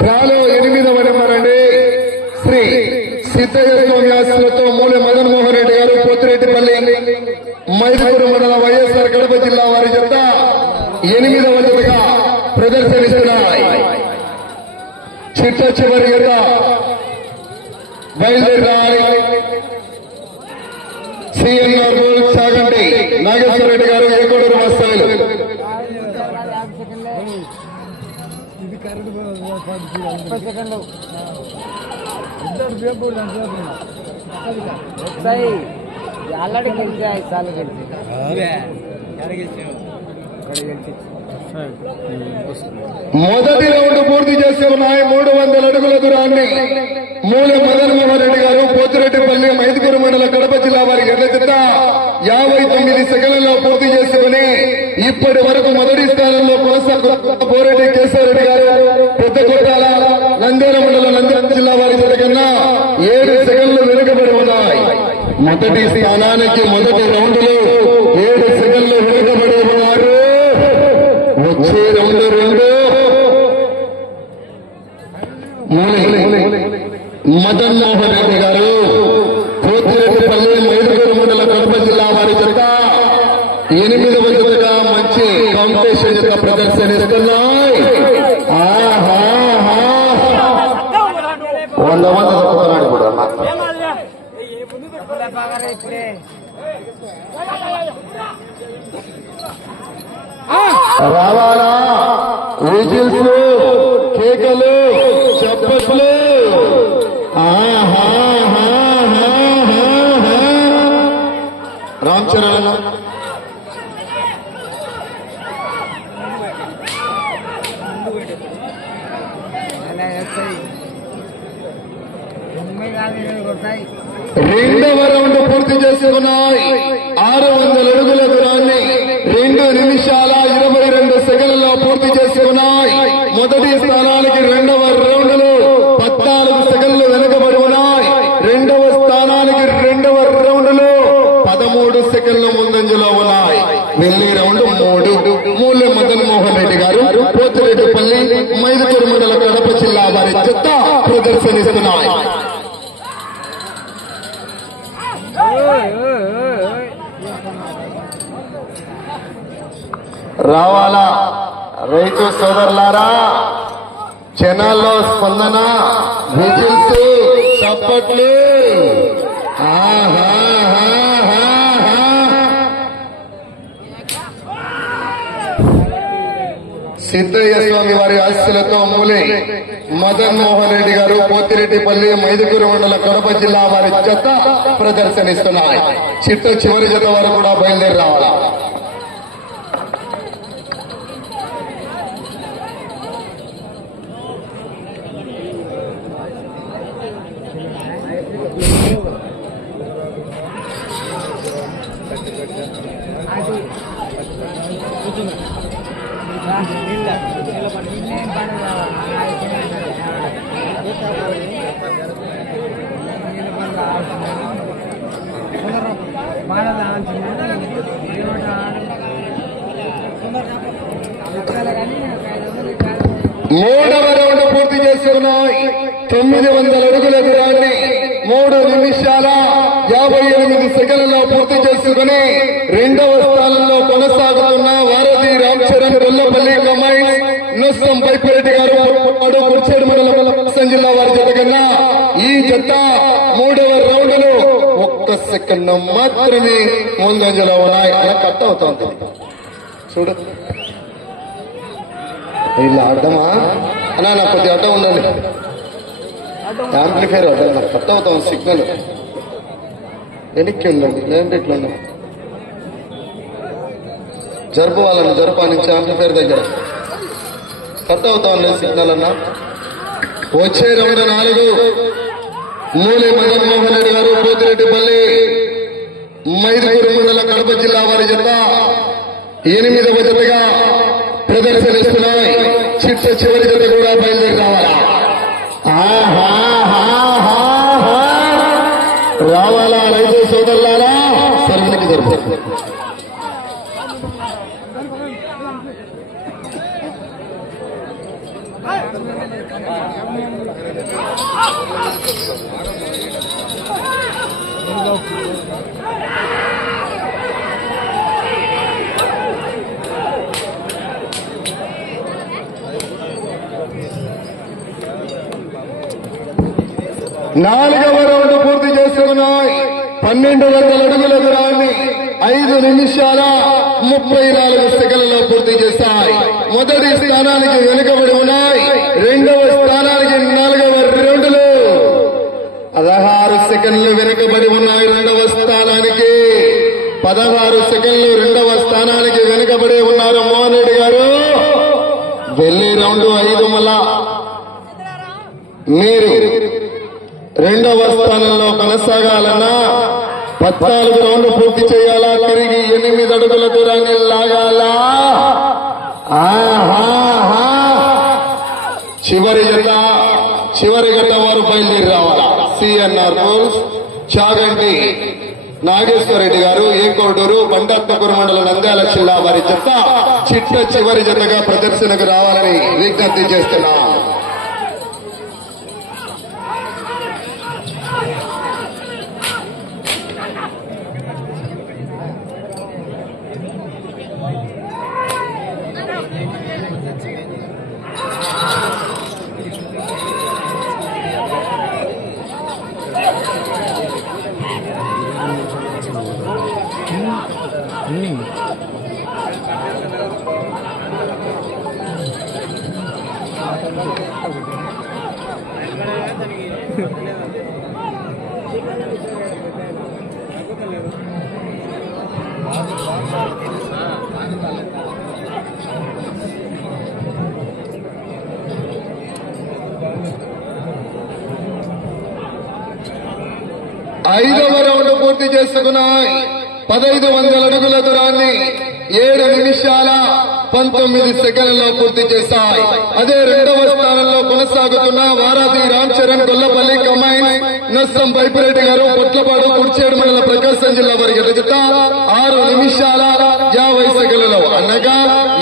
డ్రాలో 8వ నెంబర్ అండి. శ్రీ సిద్ధయ్య స్వామి ఆశీస్సులతో మూలె మదన్ మోహన్ రెడ్డి గారు పోతిరెడ్డిపల్లి మైదుకూరు మండలం వైఎస్ఆర్ కడప జిల్లా వారి జత 8వ జతగా ప్రదర్శనిస్తున్నాయి. చిట్ట చివరి జత బయలుదేరాలి. సిఎన్ఆర్ సాగండి నాగేశ్వర రెడ్డి గారు ఏకోడూరు వాస్తవ్యులు. ఆల్రెడీ గెలిచా ఈసారి మొదటి రౌండ్ పూర్తి చేసి ఉన్నాయి. 300 అడుగుల దూరాన్ని మూలె మదన్ మోహన్ రెడ్డి గారు పోతిరెడ్డిపల్లి మైదుకూరు మండల కడప జిల్లా వారి ఎర్ర జత 59 సెకండ్లలో పూర్తి చేసుకుని ఇప్పటి వరకు మొదటి స్థానంలో కొనసాగుతున్న పోరెడ్డి కేశవరెడ్డి గారు పెద్ద కొట్టాల నంద్యాల మండలం నంద్యాల జిల్లా వారి జత కన్నా 7 సెకండ్లు వెనుకబడి ఉన్నాయి. మొదటి స్థానానికి మొదటి రౌండ్ లో 7 సెకండ్లు వెనుకబడి ఉన్నారు. వచ్చే రౌండ్ 2 మదన్ మోహన్ రెడ్డి గారు పోతిరెడ్డిపల్లి మైదుకూరు మండల కడప జిల్లా వారి జత 8వ జతగా మంచి కాంపిటీషన్ యొక్క ప్రదర్శనిస్తున్నాయి. రావాలా విజిల్స్, కేకలు, చప్పట్లు. రామ్ చరణ్ రెండవ రౌండ్ పూర్తి చేసుకున్నాయి. 600 అడుగుల దూరాన్ని 2 నిమిషాల 22 సెకండ్లలో పూర్తి చేసుకున్నాయి. మొదటి స్థానానికి రెండవ రౌండ్ లో 14 సెకండ్లు వెనుకబడి ఉన్నాయి. రెండవ స్థానానికి రెండవ రౌండ్ లో 13 సెకండ్ల ముందంజలో ఉన్నాయి. వెళ్లి రౌండ్ 3 మూలె మదన్ మోహన్ రెడ్డి గారు పోతిరెడ్డిపల్లి మైదుకూరు మండల కడప జిల్లా వారి జత ప్రదర్శనిస్తున్నాయి. రావాలా రైతు సోదరులారా, జనాల్లో స్పందన, విజిల్స్, చప్పట్లు. సిద్ధయ్య స్వామి వారి ఆశీస్సులతో మూలె మదన్ మోహన్ రెడ్డి గారు పోతిరెడ్డిపల్లి మైదుకూరు మండల కడప జిల్లా వారి జత ప్రదర్శనిస్తున్నాయి. చిట్ట చివరి జత వారు కూడా బయలుదేరి రావాలా. మూడవ రౌండ్ పూర్తి చేసుకున్నాయి. 900 అడుగుల దూరాన్ని 3 నిమిషాల 58 సెకండ్లలో పూర్తి చేసుకుని రెండవ స్థానంలో కొనసాగుతున్న వారధి రామ్ చరణ్ గొల్లపల్లి కమ్మాయి నొస్సం పైపిరెడ్డి గారు కుర్చేడు మండలం జిల్లా వారి జత కన్నా ఈ జత 3వ రౌండ్ లో 1 సెకండ్ మాత్రమే ముందంజలో ఉన్నాయి. అలా కట్ అవుతుంది చూడు. ఇలా అర్థమా అన్నా, నాకు కొద్దిగా అడ్డం ఉండండి. యాంప్లిఫైర్ అడ్డం నాకు కట్ అవుతాం. సిగ్నల్ వెనక్కి ఉండండి, లేదంటే ఇట్లా ఉండండి. జరుపు వాళ్ళని జరుపు నుంచి యాంప్లిఫైర్ దగ్గర కట్ అవుతాం లేదు సిగ్నల్ అన్నా. వచ్చే రౌండ్ 4 మూలె మదన్ మోహన్ రెడ్డి గారు పోతిరెడ్డిపల్లి మైదుకూరు మండల కడప జిల్లా వారి జత 8వ జతగా ప్రదర్శనిస్తున్నాయి. చిట్ట చివరి జత కూడా బయలుదేరి రావాలా? రావాలా రైతు సోదరులారా? సర్వనికి జరుగుతుంది. నాలుగవ రౌండ్ పూర్తి చేసుకున్నాయి. 1200 అడుగుల దూరాన్ని 5 నిమిషాల 34 సెకండ్లలో పూర్తి చేస్తాయి. మొదటి స్థానానికి వెనుకబడి ఉన్నాయి. రెండవ స్థానానికి 4వ రౌండ్లో 16 సెకండ్లు వెనుకబడి ఉన్నాయి. రెండవ స్థానానికి 16 సెకండ్లు రెండవ స్థానానికి వెనుకబడి ఉన్నారు. మోహన్ రెడ్డి గారు వెళ్ళి రౌండ్ 5 మళ్ళా మీరు రెండవ స్థానంలో కొనసాగాలన్నా 14 రౌండ్లు పూర్తి చేయాలా? తిరిగి 8 అడుగుల దూరాన్ని లాగాలా? చివరి గత వారు బయలుదేరి రావాలా? సిఎన్ఆర్ బోల్స్ చాగంటి నాగేశ్వరరెడ్డి గారు, ఏకోడూరు, బండాత్మకూరు మండలం, నంద్యాల జిల్లా వారి జత చిట్ట చివరి జతగా ప్రదర్శనకు రావాలని విజ్ఞప్తి చేస్తున్నా. ఐదవ రౌండ్ పూర్తి చేసుకున్నాయి. 1500 అడుగుల దూరాన్ని 7 నిమిషాల 19 సెకండ్లలో పూర్తి చేశాయి. అదే రెండవ స్థానంలో కొనసాగుతున్న వారాది రామ్ చరణ్ గొల్లపల్లి కమైన్ నస్సం పైపిరెడ్డి గారు, పొట్లపాడు, కుర్చేడు మండల, ప్రకాశం జిల్లా వారి జత 6 నిమిషాల 50 సెకండ్లలో అనగా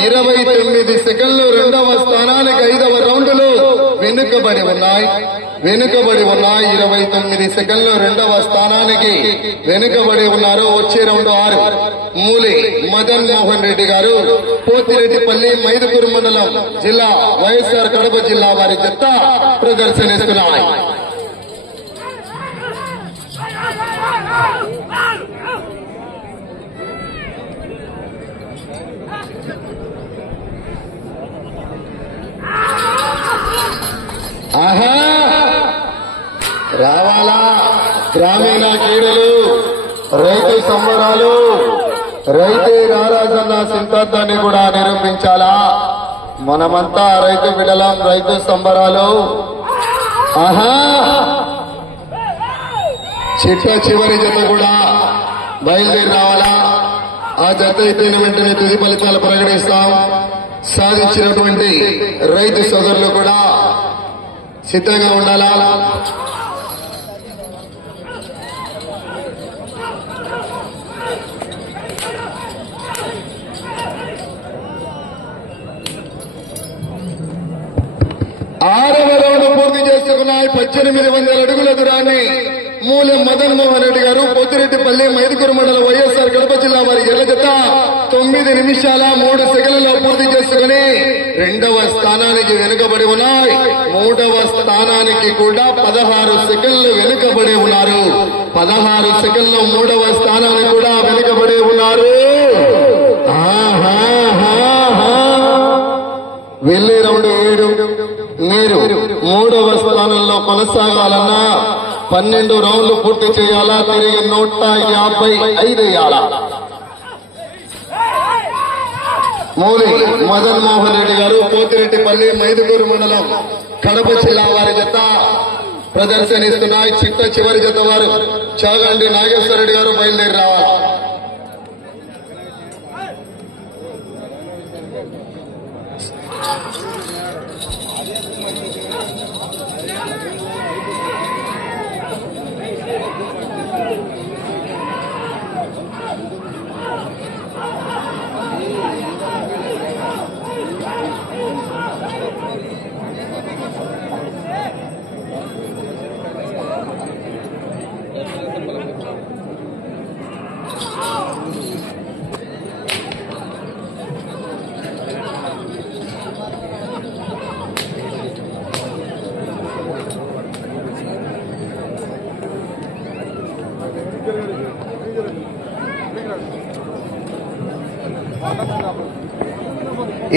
29 సెకండ్లు రెండవ స్థానానికి 5వ రౌండ్లో వెనుకబడి ఉన్నాయి. 29 సెకండ్లు రెండవ స్థానానికి వెనుకబడి ఉన్నారు. వచ్చే రౌండ్ 6 మూలి మదన్ మోహన్ రెడ్డి గారు, పోతిరెడ్డిపల్లి, మైదుకూరు మండలం, జిల్లా వైఎస్ఆర్ కడప జిల్లా వారి జత ప్రదర్శనిస్తున్నాయి. రావాలా గ్రామీణ క్రీడలు, రైతు సంబరాలు, రైతే రారాజన్న సిద్ధాంతాన్ని కూడా నిరూపించాలా? మనమంతా రైతు బిడ్డలం, రైతు సంబరాలు. చిట్ట చివరి జత కూడా బయలుదేరి రావాలా? ఆ జత అయిపోయిన వెంటనే తుది ఫలితాలు ప్రకటిస్తాం. సాధించినటువంటి రైతు సోదరులు కూడా సిద్ధంగా ఉండాలా? ఆరవ రౌండ్ పూర్తి చేసుకున్నాయి. 1800 అడుగుల దూరాన్ని మూలెం మదన్ మోహన్ రెడ్డి గారు, పోతిరెడ్డిపల్లి, మైదుకూరు మండలం, వైఎస్ఆర్ కడప జిల్లా వారి ఎర్ర జత 9 నిమిషాల 3 సెకండ్లలో పూర్తి చేసుకుని రెండవ స్థానానికి వెనుకబడి ఉన్నాయి. మూడవ స్థానానికి కూడా 16 సెకండ్లు వెనుకబడి ఉన్నారు. 16 సెకండ్లు మూడవ స్థానానికి కూడా వెనుకబడి ఉన్నారు. వెళ్లే రౌండ్ 7 మీరు 3వ స్థానంలో కొనసాగాలన్నా 12 రౌండ్లు పూర్తి చేయాలా? తిరిగి 155 వేయాలా? మూలి మదన్ మోహన్ రెడ్డి గారు, పోతిరెడ్డిపల్లి, మైదుకూరు మండలం, కడప జిల్లా వారి జత ప్రదర్శనిస్తున్నాయి. చిట్ట చివరి జత వారు చాగంటి నాగేశ్వరరెడ్డి గారు బయలుదేరి రావాలి.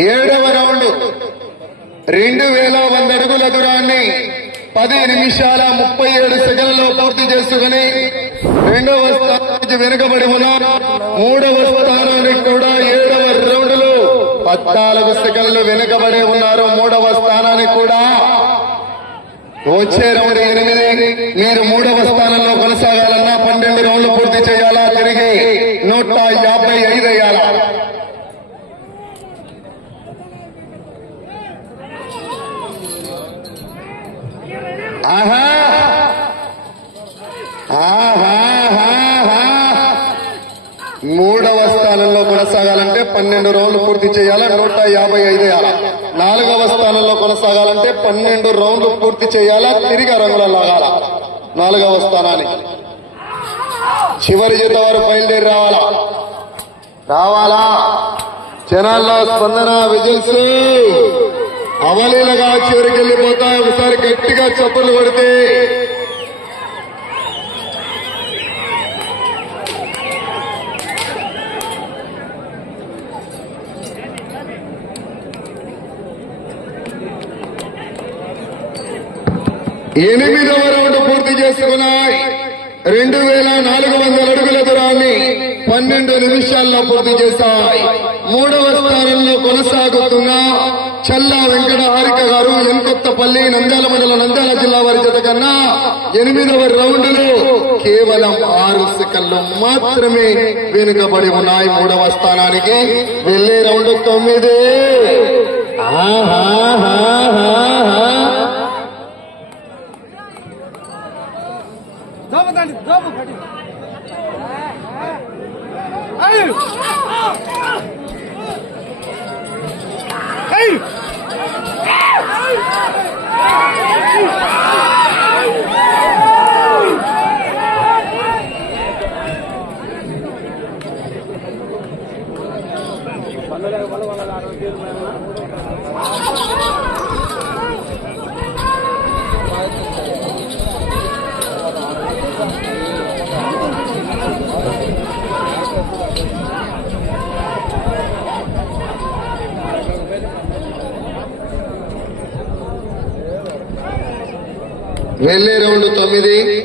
ఏడవ రౌండ్ 2100 అడుగుల దూరాన్ని 10 నిమిషాల 37 సెకండ్లలో పూర్తి చేసుకుని రెండవ స్థానానికి వెనుకబడి ఉన్నారు. మూడవ స్థానానికి కూడా 7వ రౌండ్ లో 14 సెకండ్లు వెనుకబడి ఉన్నారు. మూడవ స్థానానికి కూడా వచ్చే రౌండ్ 8. మీరు మూడవ స్థానంలో కొనసాగాలన్నా 12 రౌండ్లు పూర్తి చేయాలా, తిరిగి 155 వేయాలా. ఆహా మూడవ స్థానంలో కొనసాగాలంటే 12 రౌండ్లు పూర్తి చేయాలా, 155 వేయాలా. 4వ స్థానంలో కొనసాగాలంటే 12 రౌండ్లు పూర్తి చేయాలా, తిరిగి రంగుల లాగాల. 4వ స్థానానికి చివరి జత వారు బయలుదేరి రావాలా. జనాల్లో స్పందన, విజిల్స్ అవలీలగా చివరికి వెళ్ళిపోతాయి. ఒకసారి గట్టిగా చప్పట్లు కొడితే ఎనిమిదవ రౌండ్ పూర్తి చేసుకున్నాయి. 2400 అడుగుల దూరాన్ని 12 నిమిషాల్లో పూర్తి చేశాయి. మూడవ స్థానంలో కొనసాగుతున్న చల్లా వెంకట హారిక గారు ఎన్కొత్తపల్లి, నంద్యాల మండలం, నంద్యాల జిల్లా వారి జత కన్నా 8వ రౌండ్ లో కేవలం 6 సెకండ్లు మాత్రమే వెనుకబడి ఉన్నాయి. మూడవ స్థానానికి వెళ్లే రౌండ్ 9. వెళ్లే రౌండ్ 9.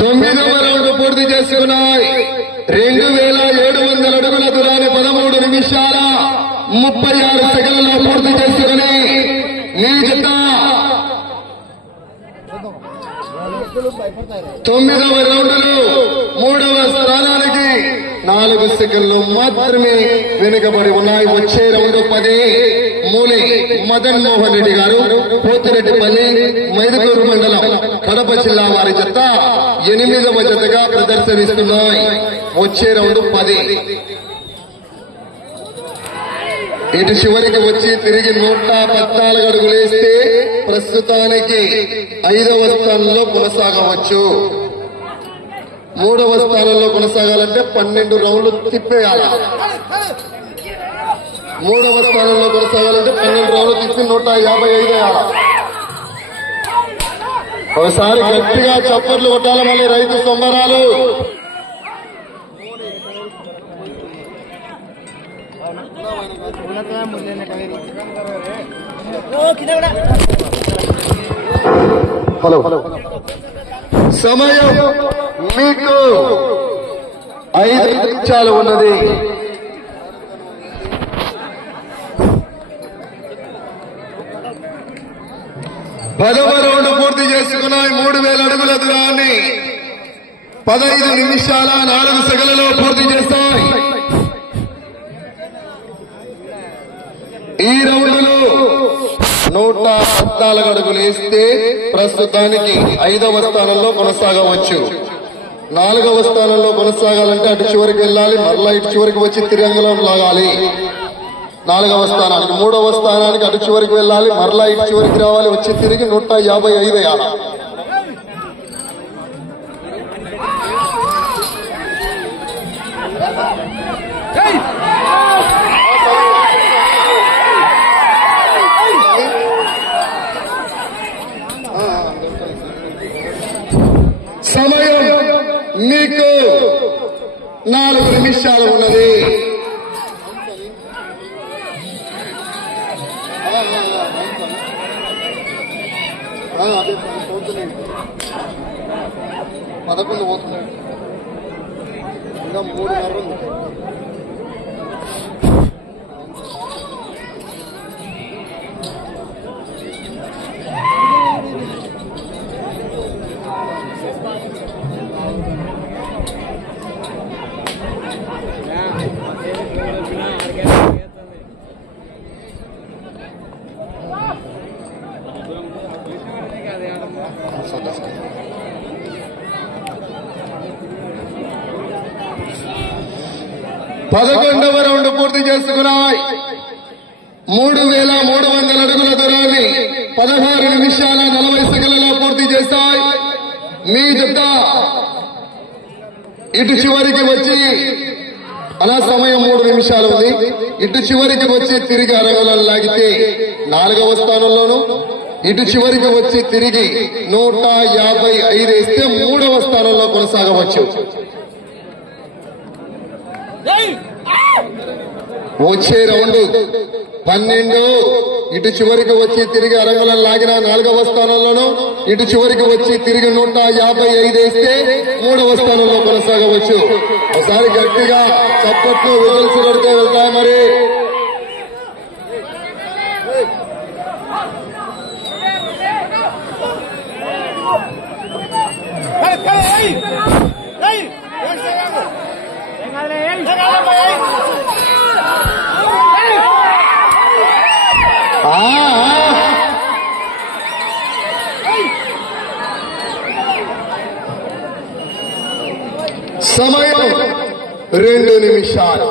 తొమ్మిదవ రౌండ్ పూర్తి చేసుకున్నాయి. 2700 అడుగుల దూరాన్ని 13 నిమిషాల 36 సెకండ్లలో పూర్తి చేసుకుని మీ జత 9వ రౌండ్లో 3వ స్థానానికి 4 సెకండ్లు మాత్రమే వెనుకబడి ఉన్నాయి. వచ్చే రౌండ్ 10. మూలి మదన్ మోహన్ రెడ్డి గారు, పోతిరెడ్డిపల్లి, మైదుకూరు మండలం, కడప జిల్లా వారి జత 8వ జతగా ప్రదర్శనిస్తున్నాయి. వచ్చే రౌండ్ 10. ఇటు చివరికి వచ్చి తిరిగి 114 అడుగులేస్తే ప్రస్తుతానికి 5వ స్థానంలో కొనసాగవచ్చు. 3వ స్థానంలో కొనసాగాలంటే 12 రౌండ్లు తిప్పేయాలి. 3వ స్థానంలో కొనసాగాలంటే 12 రౌండ్లు తిప్పి 155 వేయాలి. ఒకసారి గట్టిగా చప్పట్లు కొట్టాలి. మళ్ళీ రైతు సంబరాలు. హలో, సమయం మీకు 5 నిమిషాలు ఉన్నది. పదవ రౌండ్ పూర్తి చేసుకున్నాయి. 3000 అడుగుల దూరాన్ని 15 నిమిషాల 4 సెకండ్లలో పూర్తి చేస్తాయి. ఈ రౌండ్ లో 114 అడుగులు వేస్తే ప్రస్తుతానికి 5వ స్థానంలో కొనసాగవచ్చు. 4వ స్థానంలో కొనసాగాలంటే అటు చివరికి వెళ్ళాలి, మరలా ఇటు చివరికి వచ్చి తిరంగంలో లాగాలి. 4వ స్థానానికి 3వ స్థానానికి అటు చివరికి వెళ్ళాలి, మరలా ఇటు చివరికి రావాలి, వచ్చి తిరిగి 155 వేయాలి. సమయం మీకు 4 నిమిషాలు ఉన్నది. అదే 11 పోతున్నాయి, ఇంకా 3:30 ఉంది. పదకొండవ రౌండ్ పూర్తి చేసుకున్నాయి. 3,300 అడుగుల దూరాన్ని 16 నిమిషాల 40 సెకండ్లలో పూర్తి చేస్తాయి. మీ జత ఇటు చివరికి వచ్చి అలా సమయం 3 నిమిషాలు ఉంది. ఇటు చివరికి వచ్చి తిరిగి అరగలను లాగితే 4వ స్థానంలోను, ఇటు చివరికి వచ్చి తిరిగి 155 వేస్తే 3వ స్థానంలో కొనసాగవచ్చు. వచ్చే రౌండ్ 12, ఇటు చివరికి వచ్చి తిరిగి అరంగులను లాగిన 4వ స్థానంలోను, ఇటు చివరికి వచ్చి తిరిగి 155 వేస్తే 3వ స్థానంలో కొనసాగవచ్చు. ఒకసారి గట్టిగా చప్పట్లు విజిల్స్ కొడుతూ వెళ్తాయి. మరి సమయం 2 నిమిషాలు.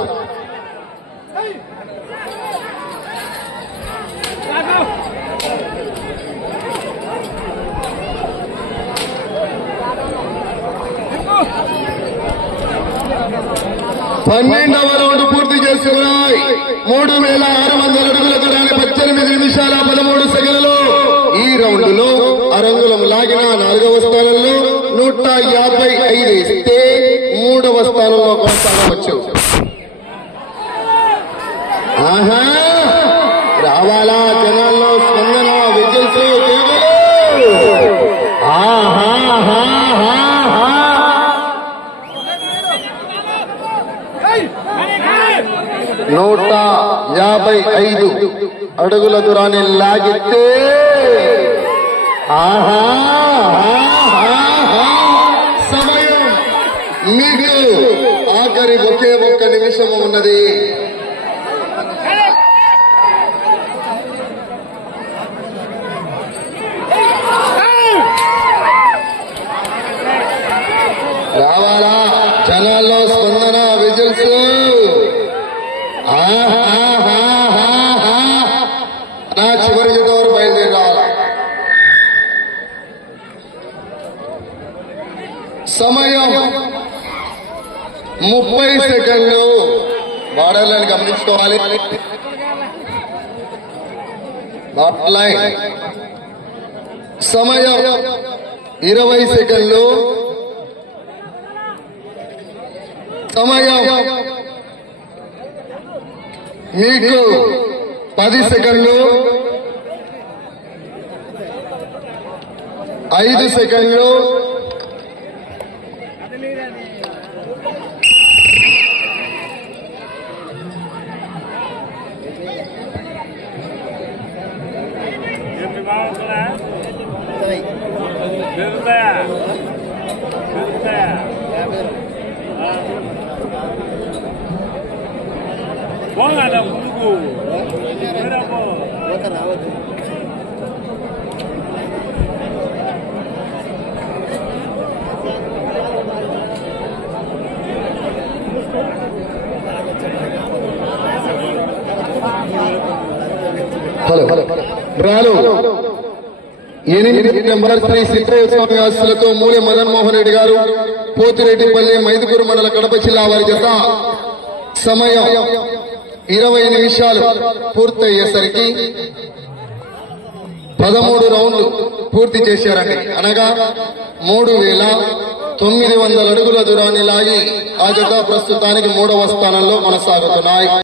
పన్నెండవ రౌండ్ పూర్తి చేసుకున్నాయి. 3,600 అడుగుల దూరాన్ని 18 నిమిషాల 13 సెకండ్లలో ఈ రౌండ్ లో అరంగులం లాగిన 4వ స్థానంలో 155 వేస్తే 3వ స్థానంలో కొనసాగవచ్చు. ఆహా, రావాలా జనాల్లో స్పందన, విజిల్స్, ఆహా 155 అడుగుల దూరాన్ని లాగితే ఆహా సమయం మీకు ఆఖరి ఒకే 1 నిమిషం ఉన్నది. రావాలా జనాల్లో స్పందన, విజిల్స్, నా చివరి జత వరకు బయలుదేరి రావాలి. సమయం 30 సెకండ్లు. బార్డర్లను గమనించుకోవాలి. లైన్ సమయం 20 సెకండ్లు. సమయం మీకు 10 సెకండ్లు, 5 సెకండ్లు, 8 నెంబర్ శ్రీ సిద్ధయ్య స్వామి ఆశలతో మూలె మదన్ మోహన్ రెడ్డి గారు, పోతిరెడ్డిపల్లి, మైదుకూరు మండల, కడప జిల్లా వారి జత సమయం 20 నిమిషాలు పూర్తయ్యేసరికి 13 రౌండ్లు పూర్తి చేశారండి. అనగా 3900 అడుగుల దూరాన్ని లాగి ఆ జత ప్రస్తుతానికి 3వ స్థానంలో కొనసాగుతున్నాయి.